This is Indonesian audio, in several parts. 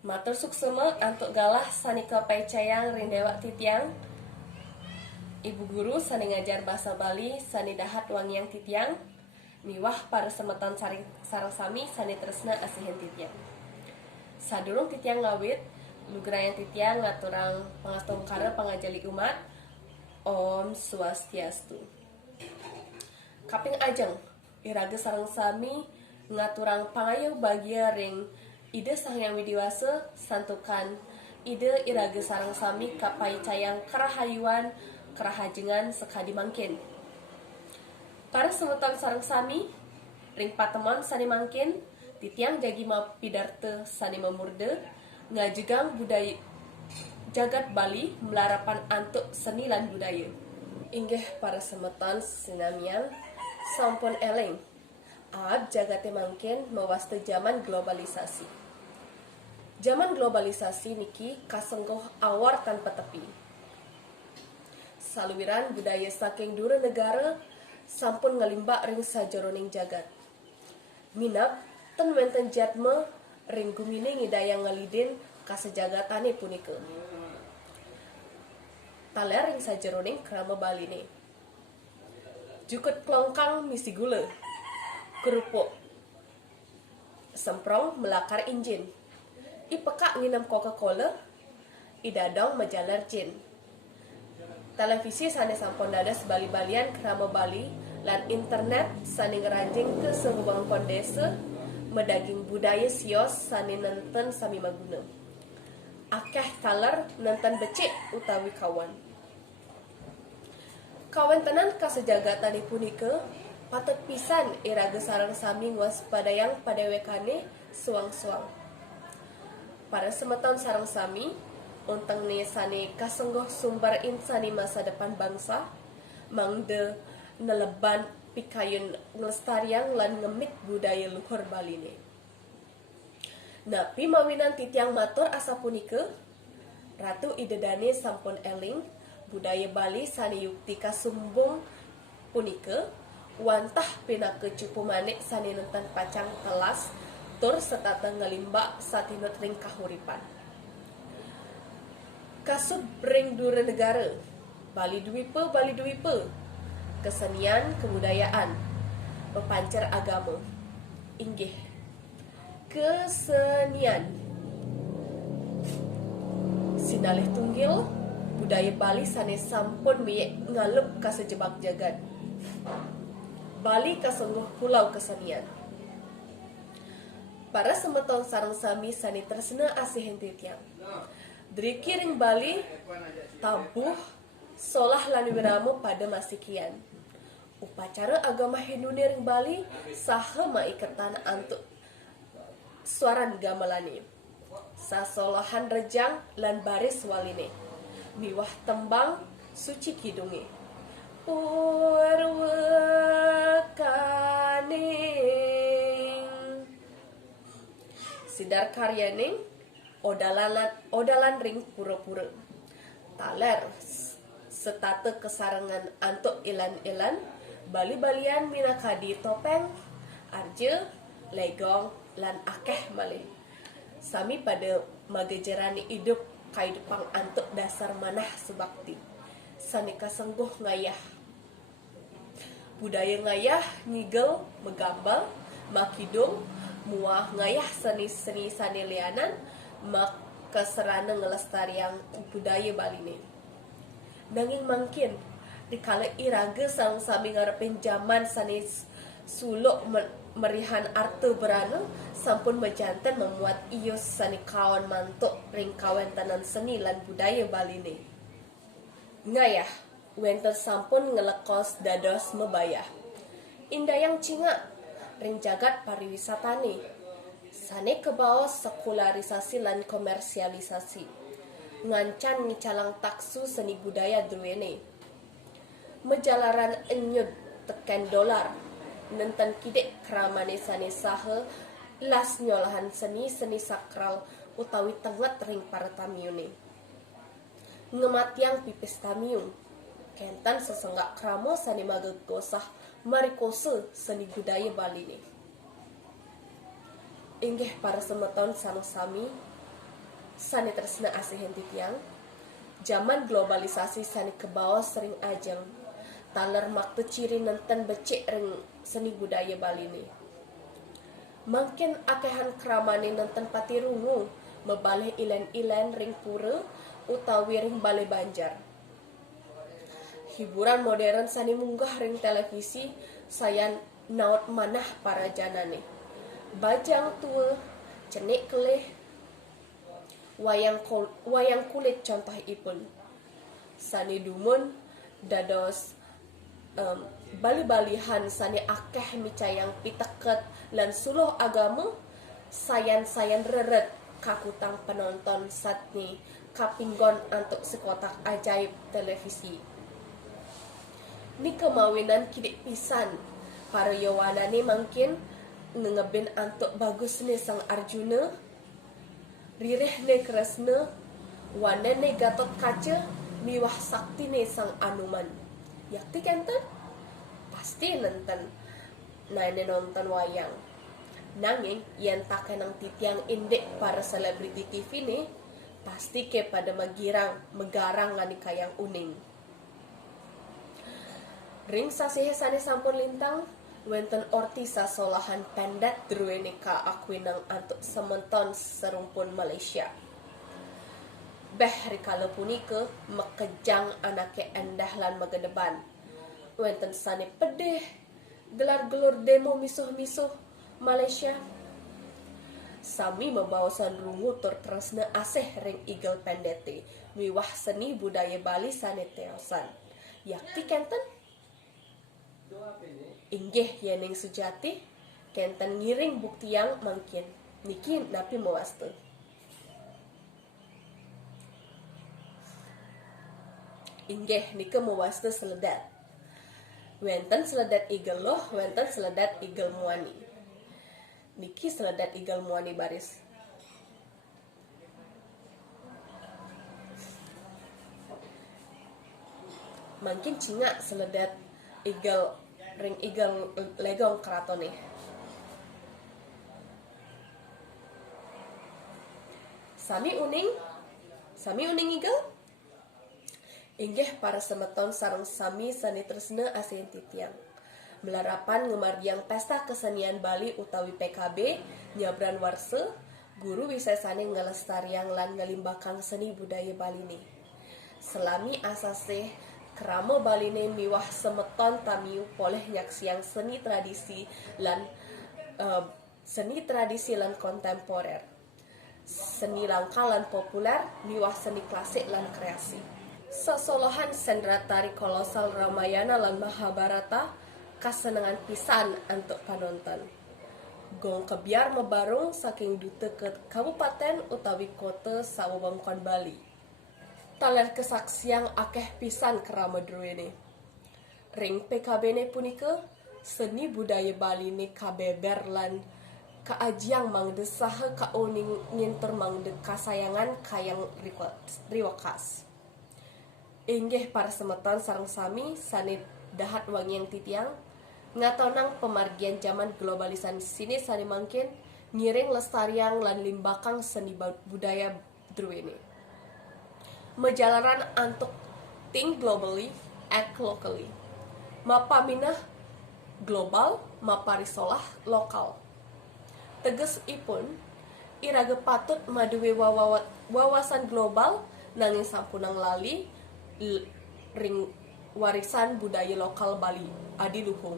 Matur suksema antuk galah sani kapaycayang rindewa titiang. Ibu guru sani ngajar bahasa Bali sani dahat wangiang titiang. Miwah para semeton sarang sami sani tresna asihen titiang. Sadurung titiang ngawit, lugrayang titiang ngaturang pangatungkara pangajali umat. Om Swastiastu. Kaping ajeng, iraga sarang sami ngaturang pangayaw bagia ring ide sangyang widiwasa santukan ide iraga sarang sami kapaycayang kerahayuan kerahajengan sekadi mangkin. Para semeton sarang sami ring patemon sani mangkin titiang jagi mapidarte sani memurde ngajegang budaya jagat Bali melarapan antuk seni lan budaya. Inggih para semeton sinamian sampun eling ab jagate mangkin mewasta zaman globalisasi. Zaman globalisasi niki kasenggoh awar tanpa tepi. Saluwiran budaya saking dura negara sampun ngalimbak ring sajeroning jagat. Minap ten wenten jatme ring gumine ngidayang ngalidin kasejagatane punika. Taler ring sajeroning krama Baline. Jukut klongkang misi gula. Kerupuk. Semprong melakar injin. Ipekak nginam Coca-Cola. Idadong majalar jin. Televisi sani sampun dadas Bali-balian krama Bali lan internet sani ngeranjing ke sembang kondese medaging budaya sios sani nenten sami maguna. Akeh taler nenten becik utawi kawan. Kawan tenan kasejagatan punika patut pisan iraga sarang sami waspadayang padewekane suang-suang. Para semeton sarang sami unteng ni sani kasenggoh sumber insani masa depan bangsa mangde neleban pikayun ngelestariang lan ngemit budaya luhur Baline. Napi mawinan titiang matur asa punika Ratu Idedane sampun eling budaya Bali sani yukti kasumbung punika wantah pinake cupu manik sani nenten pacang telas tur setata ngalimbak satinut ring kahuripan. Kasub ring dura negara Bali Dwipa kesenian kebudayaan pepancar agama inggih kesenian sinalih tunggil budaya Bali sane sampun miyek ngalep kasejebak jagat. Bali kasengguh pulau kesenian. Para semeton sarang sami sani tersena asihen titiang. Driki ring Bali tabuh solah lan wiramo pada masikian. Upacara agama Hindu ring Bali saha maiketan antuk suaran gamelane. Sasolohan rejang lan baris waline. Miwah tembang suci kidunge. Purwakaning sidar karyaning odalan ring pura-pura. Taler setate kesarengan antuk ilan-ilan Bali-balian minakadi topeng, arje, legong, lan akeh malih. Sami pada magejerani hidup kaidupang antuk dasar manah subakti. Sani kasengguh ngayah. Budaya ngayah ngigel, megambal, makidung, muah ngayah seni-seni sani lianan, mak keserana ngelestariang budaya Baline. Nanging mangkin dikala iraga sang sami ngarepin zaman sani suluk merihan arte berana sampun mejantan memuat ios sani kawan mantuk ring kawan tanan seni lan budaya Baline. Ngayah wenten sampun ngelekos dados mebayah. Indayang cingak ring jagat pariwisatane. Sane kebaos sekularisasi lan komersialisasi. Ngancan ngicalang taksu seni budaya druene. Mejalaran enyud teken dolar. Nenten kidek keramane sane saha las nyolahan seni sakral utawi tenget ring para tamiune. Ngematiang pipis tamiung. Kentan sesenggak kramo sani magegosah marikose seni budaya Baline. Inggih para semeton sareng sami sani tersna asihin titiang. Zaman globalisasi sani ke bawah sering ajeng. Taler maktu ciri nenten becek ring seni budaya Bali ni. Mungkin akehan kramani nenten pati rungu, mebalih ilen-ilen ring pura utawi ring balai banjar. Hiburan modern sani munggah ring televisi sayan naut manah para janane. Bajang tua, cenik kelih, wayang kulit contoh ipun. Sani dumun dados bali-balihan sani akeh micayang piteket lan suluh agama sayan-sayan reret kakutang penonton satni kapinggon untuk sekotak ajaib televisi. Ni kemawinan kidik pisan para yawana ni mungkin ngebin antuk bagus ni sang Arjuna, ririh ni Kresna, wana ni Gatot Kaca, miwah sakti ni sang Anuman. Yakti kenten? Pasti nenten nane nonton wayang. Nanging yan takan ng titiang indik para selebriti TV ni, pasti ke pada megarang ngani kayang uning. Ring sasih sani sampun lintang, wenten orti sa solahan pendet druene ka akuinang antuk sementon serumpun Malaysia. Beh rikala punika mekejang anake endah lan megedeban. Wenten sani pedih gelar-gelur demo misuh-misuh Malaysia. Sami membawasan rungu tur tresna asih ring igel pendete miwah seni budaya Bali sani teosan. Yakti kenten? Inggih yaning sejati kenten ngiring bukti yang mungkin niki napi mewastu. Inggih nika mewastu seledat. Wenten seledat igel loh, wenten seledat igel muani. Niki seledat igel muani baris. Mungkin cinga seledat igel ring igel legong keraton nih. Sami uning igel. Inggih para semeton sareng sami sani tresna asihin titiang. Melarapan ngemardiang pesta kesenian Bali utawi PKB nyabran warse, guru wisesane ngelestariang lan ngelimbakang seni budaya Bali ni. Selami asasih kerama Bali ni miwah semeton tamiu poleh nyaksiang seni tradisi lan kontemporer. Seni langka lan populer miwah seni klasik lan kreasi. Sesolohan sendra tari kolosal Ramayana lan Mahabharata kasenengan pisan untuk penonton. Gong kebiar mebarung saking duta ke kabupaten utawi kota sawewengkon Bali. Taler kesaksian akeh pisan kerama druene. Ring PKB ne punika seni budaya Bali ni kabeber lan kaajiang mangde saha kauning nginter mangde kasayangan kayang riwakas. Inggih para semeton sareng sami sani dahat wangiang titiang ngatonang pemargian zaman globalisasi sini sani mangkin ngiring lestariang lan limbakang seni budaya druene. Menjalaran antuk think globally, act locally. Mapa minah global, mapa risolah lokal. Teges ipun iraga patut maduwe wawasan global nanging sampunang lali ring warisan budaya lokal Bali adiluhung.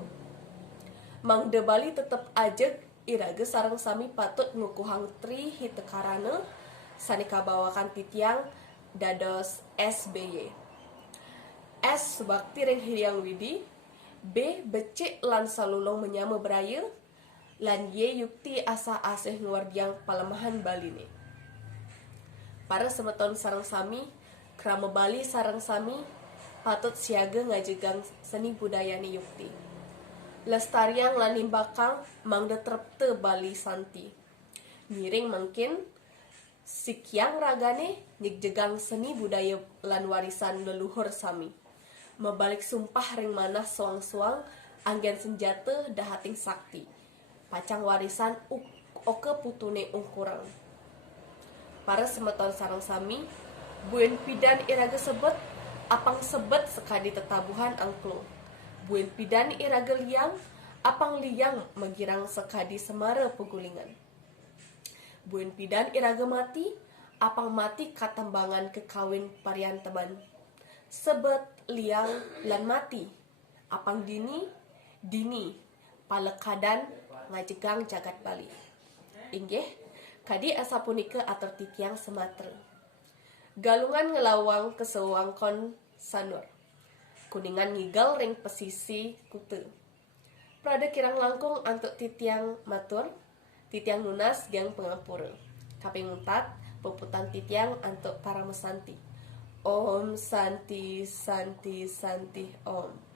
Mangde Bali tetep ajeg iraga sareng sami patut ngukuhang tri hitekarana sani kabawakan titiang dados SBY. S bakti ring hiriang widi, B becik lan salulong menyama beraya, lan Y yukti asa asih nguardiang palemahan Bali ni. Para semeton sareng sami krama Bali sareng sami patut siaga ngajegang seni budaya ni yukti. Lestariang lan limbakang mangda trepte Bali santi. Ngiring mungkin sikiang ragane nyegjegang seni budaya lan warisan leluhur sami. Mebalik sumpah ring manah suang-suang anggen senjata dahating sakti. Pacang warisan oke putune ungkurang. para semeton sarang sami, buen pidan iraga sebet, apang sebet sekadi tetabuhan angklo. Buen pidan iraga liang, apang liang magirang sekadi semara pegulingan. Buen pidan iraga mati, apang mati katambangan kekawin parian teban. Sebet liang lan mati, apang dini, palekadan ngajegang jagat Bali. Inggih, kadi asa punika atur titiang Sumatera. Galungan ngelawang kesewangkon sanur. Kuningan ngigal ring pesisi kute. Prada kirang langkung antuk titiang matur, titiang nunas gang pengapura. Kaping 4, peputan titiang antuk para mesanti. Om Santi Santi Santi Om.